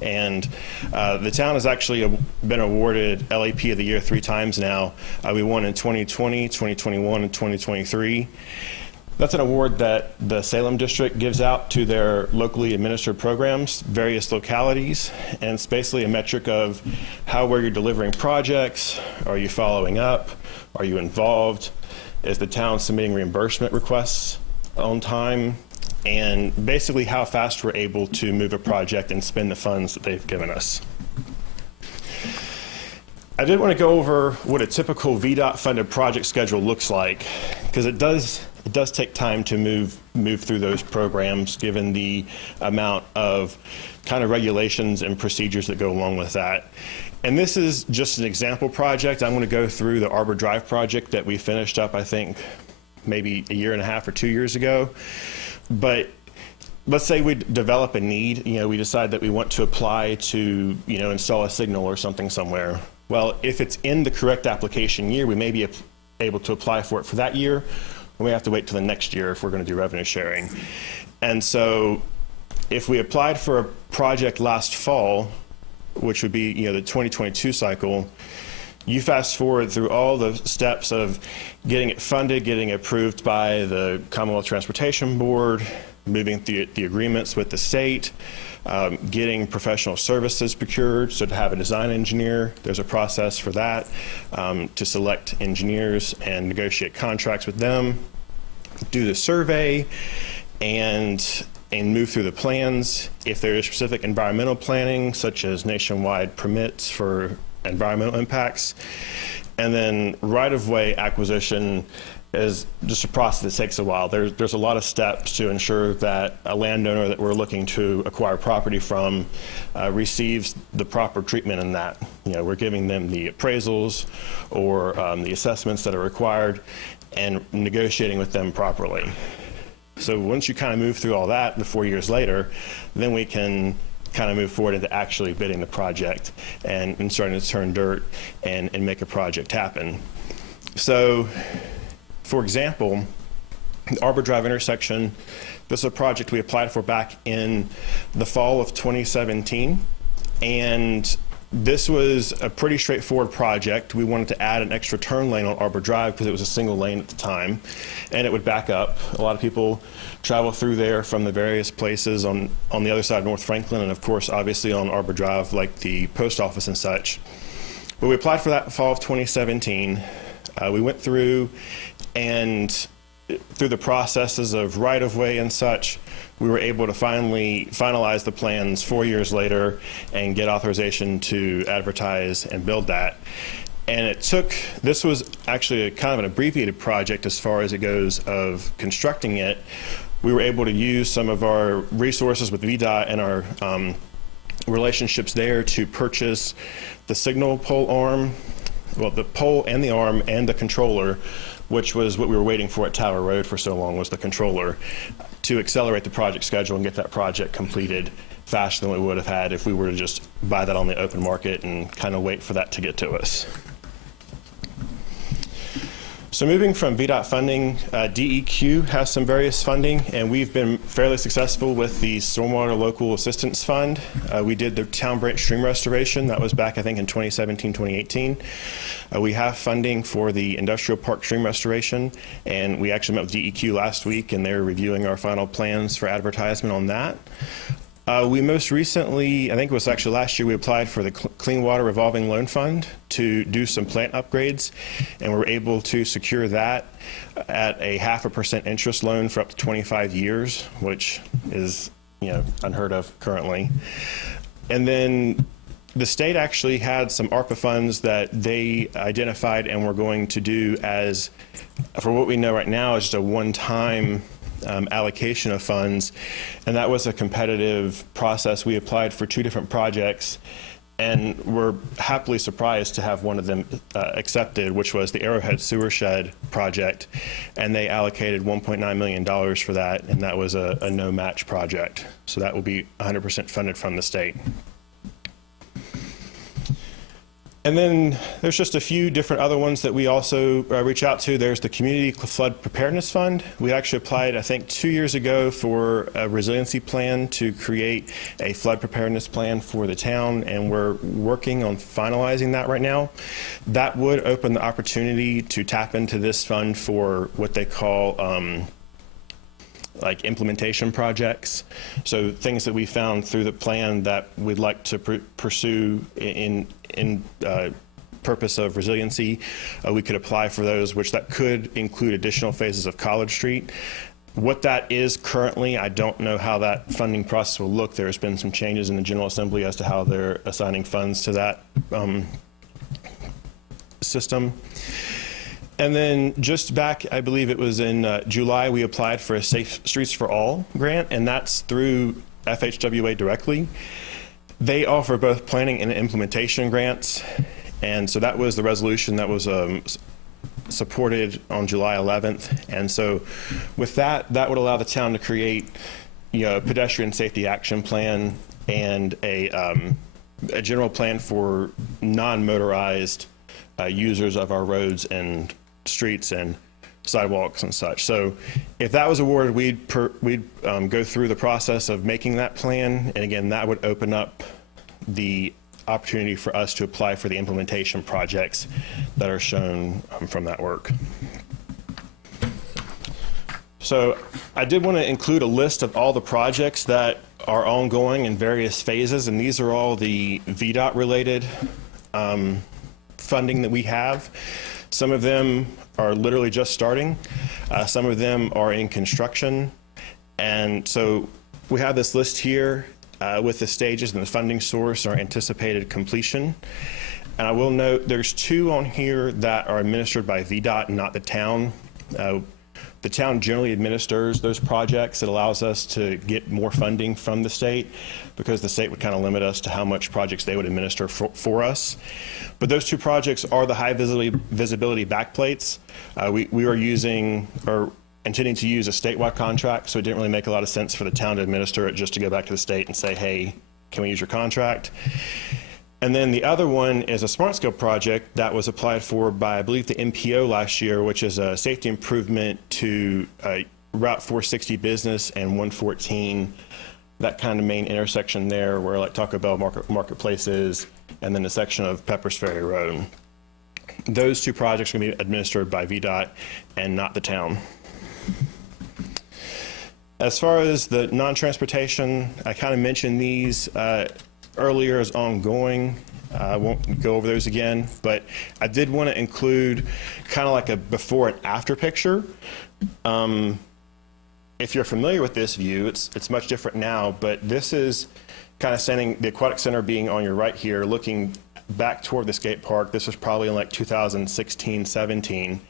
And the town has actually been awarded LAP of the Year 3 times now. We won in 2020, 2021, and 2023. That's an award that the Salem District gives out to their locally administered programs, various localities, and it's basically a metric of how well you're delivering projects. Are you following up? Are you involved? Is the town submitting reimbursement requests on time? And basically how fast we're able to move a project and spend the funds that they've given us. I did want to go over what a typical VDOT funded project schedule looks like, because it does take time to move through those programs, given the amount of kind of regulations and procedures that go along with that. And this is just an example project. I'm going to go through the Arbor Drive project that we finished up, I think, maybe a year and a half or 2 years ago. But let's say we develop a need, we decide that we want to apply to, install a signal or something somewhere. Well, if it's in the correct application year, we may be able to apply for it for that year, or we have to wait till the next year if we're going to do revenue sharing. And so if we applied for a project last fall, which would be, the 2022 cycle, you fast forward through all the steps of getting it funded, getting it approved by the Commonwealth Transportation Board, moving through the agreements with the state, getting professional services procured. So to have a design engineer, there's a process for that, to select engineers and negotiate contracts with them, do the survey, and move through the plans. If there is specific environmental planning, such as nationwide permits for environmental impacts, and then right-of-way acquisition is just a process that takes a while. There's a lot of steps to ensure that a landowner that we're looking to acquire property from receives the proper treatment in that. We're giving them the appraisals or the assessments that are required and negotiating with them properly. So once you kind of move through all that, the 4 years later, then we can kind of move forward into actually bidding the project and starting to turn dirt and make a project happen. So, for example, the Arbor Drive intersection, this is a project we applied for back in the fall of 2017. And this was a pretty straightforward project. We wanted to add an extra turn lane on Arbor Drive because it was a single lane at the time, and it would back up. A lot of people travel through there from the various places on the other side of North Franklin, and of course, obviously on Arbor Drive, like the post office and such. But we applied for that fall of 2017. We went through, and through the processes of right-of-way and such, we were able to finally finalize the plans 4 years later and get authorization to advertise and build that. And this was actually a kind of an abbreviated project as far as it goes of constructing it. We were able to use some of our resources with VDOT and our relationships there to purchase the signal pole arm, well, the pole and the arm and the controller, which was what we were waiting for at Tower Road for so long, was the controller, to accelerate the project schedule and get that project completed faster than we would have had if we were to just buy that on the open market and kind of wait for that to get to us. So moving from VDOT funding, DEQ has some various funding, and we've been fairly successful with the Stormwater Local Assistance Fund. We did the Town Branch Stream Restoration. That was back, I think, in 2017, 2018. We have funding for the Industrial Park Stream Restoration, and we actually met with DEQ last week, and they're reviewing our final plans for advertisement on that. We most recently, I think it was actually last year, we applied for the Clean Water Revolving Loan Fund to do some plant upgrades, and we were able to secure that at a 0.5% interest loan for up to 25 years, which is, unheard of currently. And then the state actually had some ARPA funds that they identified and were going to do as, for what we know right now, is just a one-time allocation of funds, and that was a competitive process. We applied for 2 different projects, and we're happily surprised to have one of them accepted, which was the Arrowhead Sewer Shed project, and they allocated $1.9 million for that, and that was a no-match project. So that will be 100% funded from the state. And then there's just a few different other ones that we also reach out to. There's the Community Flood Preparedness Fund. We actually applied, I think, 2 years ago for a resiliency plan to create a flood preparedness plan for the town, and we're working on finalizing that right now. That would open the opportunity to tap into this fund for what they call like implementation projects. So things that we found through the plan that we'd like to pursue in purpose of resiliency, we could apply for those, which that could include additional phases of College Street. What that is currently, I don't know how that funding process will look. There's been some changes in the General Assembly as to how they're assigning funds to that system. And then just back, I believe it was in July, we applied for a Safe Streets for All grant, and that's through FHWA directly. They offer both planning and implementation grants, and so that was the resolution that was supported on July 11th. And so with that, that would allow the town to create, a pedestrian safety action plan and a general plan for non-motorized users of our roads and streets and sidewalks and such. So if that was awarded, we'd go through the process of making that plan. And again, that would open up the opportunity for us to apply for the implementation projects that are shown from that work. So I did want to include a list of all the projects that are ongoing in various phases, and these are all the VDOT related funding that we have. Some of them are literally just starting. Some of them are in construction. And so we have this list here with the stages and the funding source, our anticipated completion. And I will note there's 2 on here that are administered by VDOT and not the town. The town generally administers those projects. It allows us to get more funding from the state because the state would kind of limit us to how much projects they would administer for us. But those 2 projects are the high visibility backplates. We are using or intending to use a statewide contract, so it didn't really make a lot of sense for the town to administer it just to go back to the state and say, hey, can we use your contract? And then the other one is a SmartScale project that was applied for by, I believe, the MPO last year, which is a safety improvement to Route 460 Business and 114, that kind of main intersection there where like Taco Bell Marketplace is, and then the section of Peppers Ferry Road. Those 2 projects are going to be administered by VDOT and not the town. As far as the non-transportation, I kind of mentioned these earlier as ongoing. I won't go over those again, but I did want to include kind of like a before and after picture. If you're familiar with this view, it's much different now, but this is kind of standing, the aquatic center being on your right here, looking back toward the skate park. This was probably in like 2016, 17.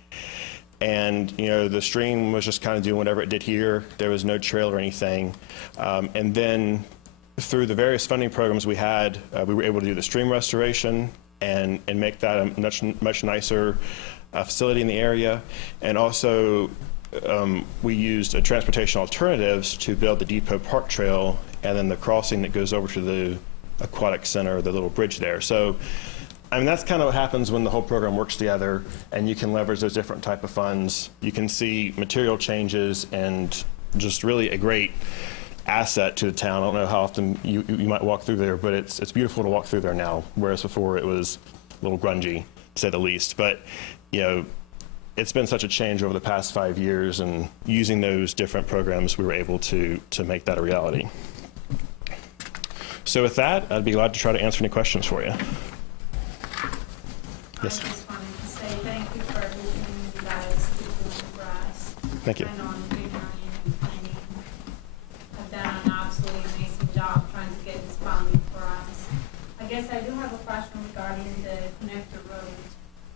And, the stream was just kind of doing whatever it did here. There was no trail or anything. And then through the various funding programs we had, we were able to do the stream restoration and make that a much nicer facility in the area. And also, we used transportation alternatives to build the Depot Park Trail and then the crossing that goes over to the aquatic center, the little bridge there. So, that's kind of what happens when the whole program works together and you can leverage those different type of funds. You can see material changes and just really a great asset to the town. I don't know how often you might walk through there, but it's beautiful to walk through there now, whereas before it was a little grungy, to say the least. But, it's been such a change over the past 5 years, and using those different programs, we were able to make that a reality. So with that, I'd be glad to try to answer any questions for you. Yes. I just wanted to say thank you for everything you guys do for us. Thank you. I know Green County and planning have done an absolutely amazing job trying to get this funding for us. I guess I do have a question regarding the connector road.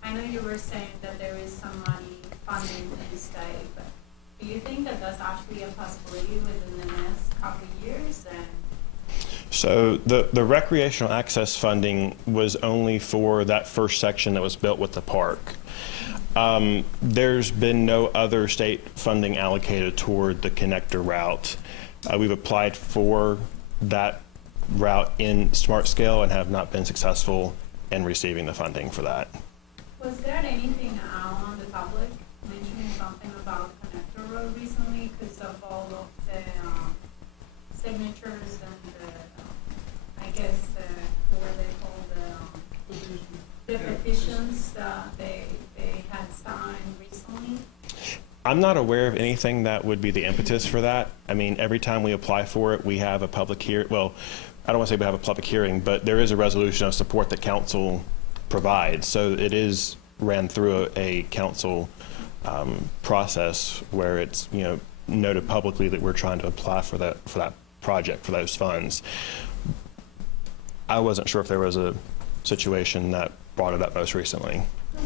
I know you were saying that there is some money funding in state, but do you think that that's actually a possibility within the next couple of years? So the recreational access funding was only for that first section that was built with the park. There's been no other state funding allocated toward the connector route. We've applied for that route in SmartScale and have not been successful in receiving the funding for that. Was there anything out on the public mentioning something about connector road recently because of all of the signatures and I guess what are they called, the petitions that they had signed recently? I'm not aware of anything that would be the impetus for that. Every time we apply for it, we have a public hearing. Well, I don't want to say we have a public hearing, but there is a resolution of support that council provides. So it is ran through a council process where it's noted publicly that we're trying to apply for that project, for those funds. I wasn't sure if there was a situation that brought it up most recently. Okay.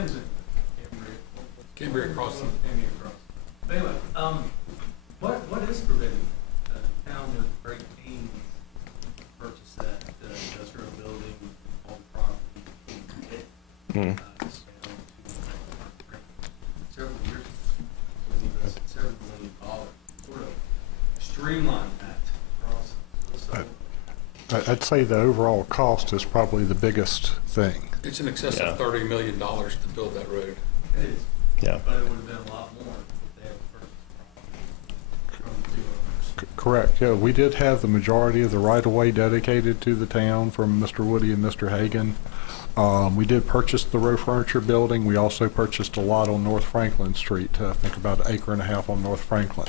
Kenzie. Cambria Crossing. Cambria Crossing. Anyway, what is preventing town with great pains purchase that industrial building on property? Hmm. Several years ago, we invested several $million sort of streamline that process. I'd say the overall cost is probably the biggest thing. It's in excess Yeah. of $30 million to build that road. It is, Yeah. but it would have been a lot more if they had purchased property from the two owners. Correct, yeah, we did have the majority of the right-of-way dedicated to the town from Mr. Woody and Mr. Hagan. We did purchase the Row Furniture Building. We also purchased a lot on North Franklin Street, I think about 1.5 acres on North Franklin.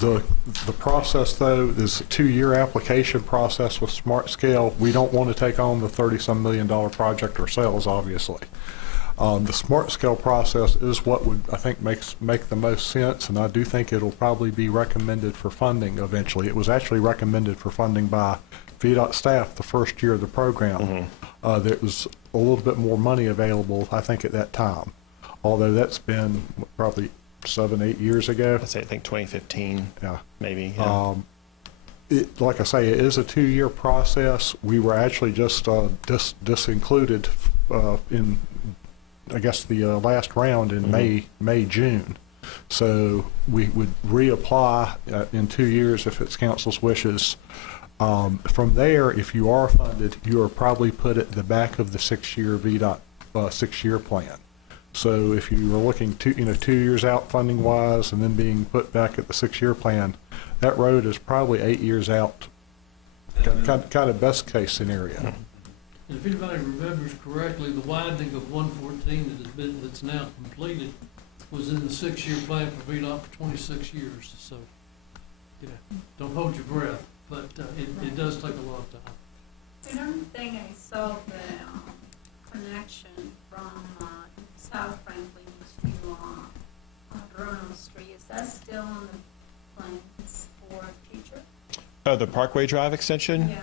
The process, though, is a 2-year application process with Smart Scale. We don't want to take on the $30-some million project ourselves, obviously. The Smart Scale process is what would, I think, make the most sense, and I do think it'll probably be recommended for funding eventually. It was actually recommended for funding by VDOT staff the first year of the program. There was a little bit more money available, I think, at that time, although that's been probably 7-8 years ago. I'd say, I think 2015, Yeah. maybe. Yeah. Like I say, it is a 2-year process. We were actually just disincluded in, I guess, the last round in May, June. So we would reapply in 2 years if it's council's wishes. From there, if you are funded, you are probably put at the back of the 6-year VDOT 6-year plan. So if you were looking 2 years out funding wise and then being put back at the 6-year plan, that road is probably 8 years out, kind of best case scenario. And if anybody remembers correctly, the widening of 114 that's now completed was in the 6-year plan for VDOT for 26 years. So, don't hold your breath, but it does take a lot of time. I don't think I saw the connection from South Franklin to Ronald Street. Is that still on the plans for future? Oh, the Parkway Drive extension? Yeah.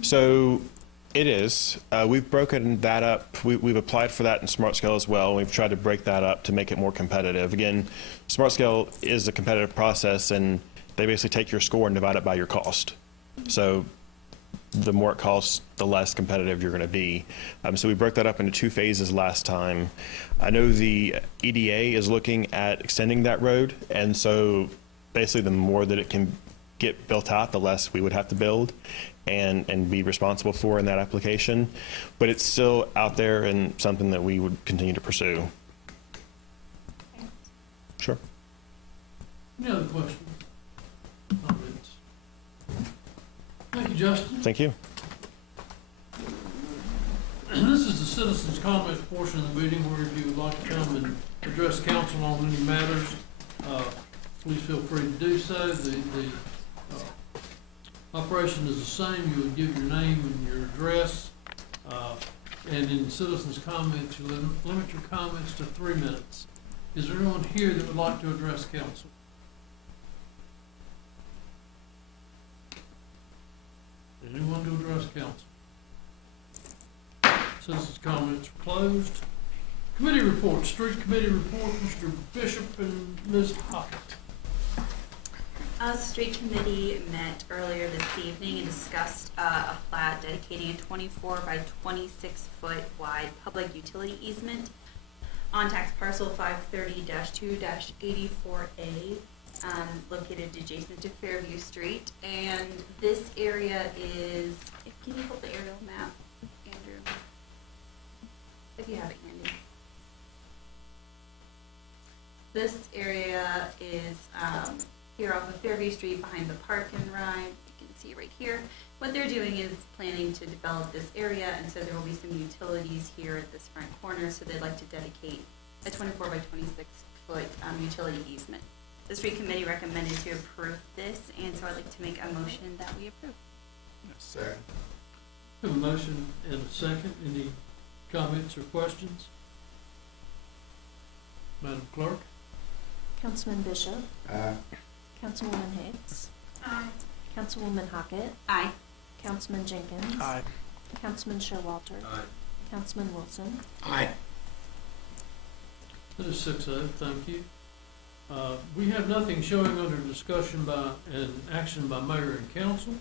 So it is. We've broken that up. We've applied for that in Smart Scale as well. We've tried to break that up to make it more competitive. Again, Smart Scale is a competitive process, and they basically take your score and divide it by your cost. So the more it costs, the less competitive you're going to be. So we broke that up into 2 phases last time. I know the EDA is looking at extending that road, and so basically the more that it can get built out, the less we would have to build and be responsible for in that application. But it's still out there and something that we would continue to pursue. Sure. Any other questions? Comments? Thank you, Justin. Thank you. This is the citizens' comments portion of the meeting where if you would like to come and address council on any matters, please feel free to do so. The operation is the same. You would give your name and your address, and in citizens' comments, you limit your comments to 3 minutes. Is there anyone here that would like to address council? Anyone to address council? Citizens' comments are closed. Committee report, street committee report, Mr. Bishop and Ms. Hockett. Street committee met earlier this evening and discussed a plat dedicating a 24 by 26 foot wide public utility easement on tax parcel 530-2-84A, located adjacent to Fairview Street. And this area is, can you hold the aerial map, Andrew? If you have it handy. This area is here off of Fairview Street behind the park and ride. You can see right here. What they're doing is planning to develop this area, and so there will be some utilities here at this front corner, so they'd like to dedicate a 24 by 26 foot utility easement. The street committee recommended to approve this, and so I'd like to make a motion that we approve. Second. Have a motion and a second. Any comments or questions? Madam Clerk? Councilman Bishop, Aye. Councilwoman Hicks, Aye. Councilwoman Hockett, Aye. Councilman Jenkins, Aye. Councilman Showalter, Aye. Councilman Wilson. Aye. That is 6-0, thank you. We have nothing showing under discussion by, and action by mayor and council.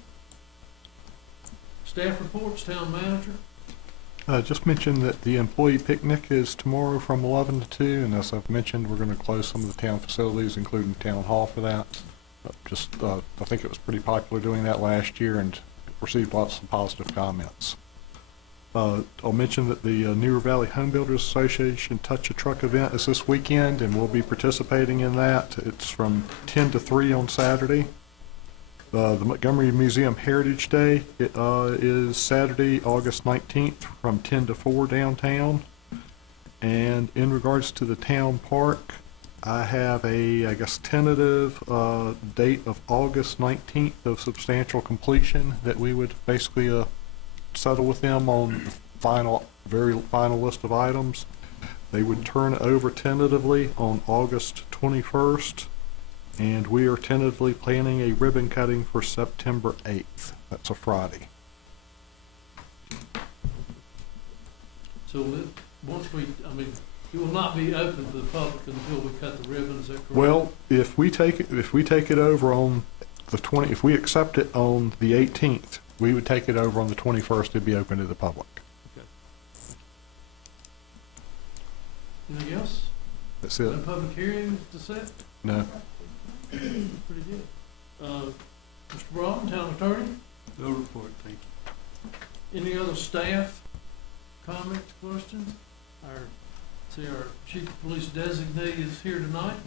Staff reports, town manager. Just mention that the employee picnic is tomorrow from 11 to 2, and as I've mentioned, we're going to close some of the town facilities, including town hall, for that. I think it was pretty popular doing that last year and received lots of positive comments. I'll mention that the New Valley Home Builders Association Touch a Truck event is this weekend, and we'll be participating in that. It's from 10 to 3 on Saturday. The Montgomery Museum Heritage Day is Saturday, August 19th from 10 to 4 downtown. And in regards to the town park, I have I guess, tentative date of August 19th of substantial completion that we would basically settle with them on the very final list of items. They would turn it over tentatively on August 21st. And we are tentatively planning a ribbon cutting for September 8th. That's a Friday. So it will not be open to the public until we cut the ribbon, is that correct? Well, if we take it over on the if we accept it on the 18th, we would take it over on the 21st to be open to the public. Okay. Anything else? That's No it. public hearing to set? No. Pretty good. Mr. Broughton, town attorney? No report, thank you. Any other staff comments, questions? Our chief of police designee is here tonight.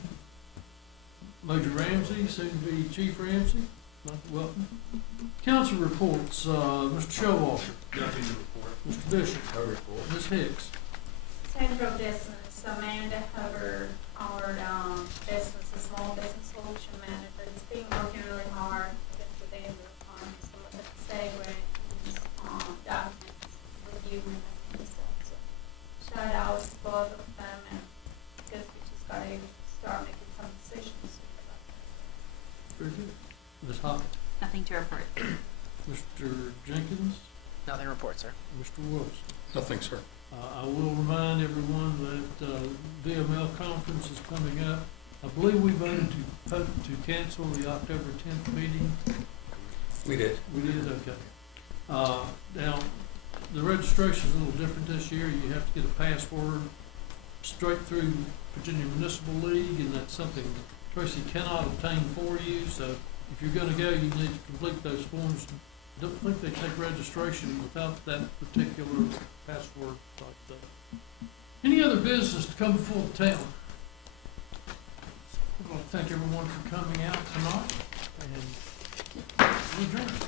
Major Ramsey, soon to be Chief Ramsey. Welcome. Council reports, Mr. Showalter. Nothing to report. Mr. Bishop. No report. Ms. Hicks. Central Business, Amanda Hubbard, our small business solution manager, has been working really hard to get to the end of the fund, so let's say we're documents, reviewing and stuff, so shout out to both of them, and because we just gotta start making some decisions about this. Very good. Ms. Hoppett. Nothing to report. Mr. Jenkins. Nothing to report, sir. Mr. Wilson. Nothing, sir. I will remind everyone that VML conference is coming up. I believe we voted to cancel the October 10th meeting. We did. We did, okay. Now, the registration is a little different this year. You have to get a password straight through Virginia Municipal League, and that's something Tracy cannot obtain for you. So if you're going to go, you need to complete those forms. I don't think they take registration without that particular password like that. Any other business to come before the town? I'd like to thank everyone for coming out tonight, and we're adjourned.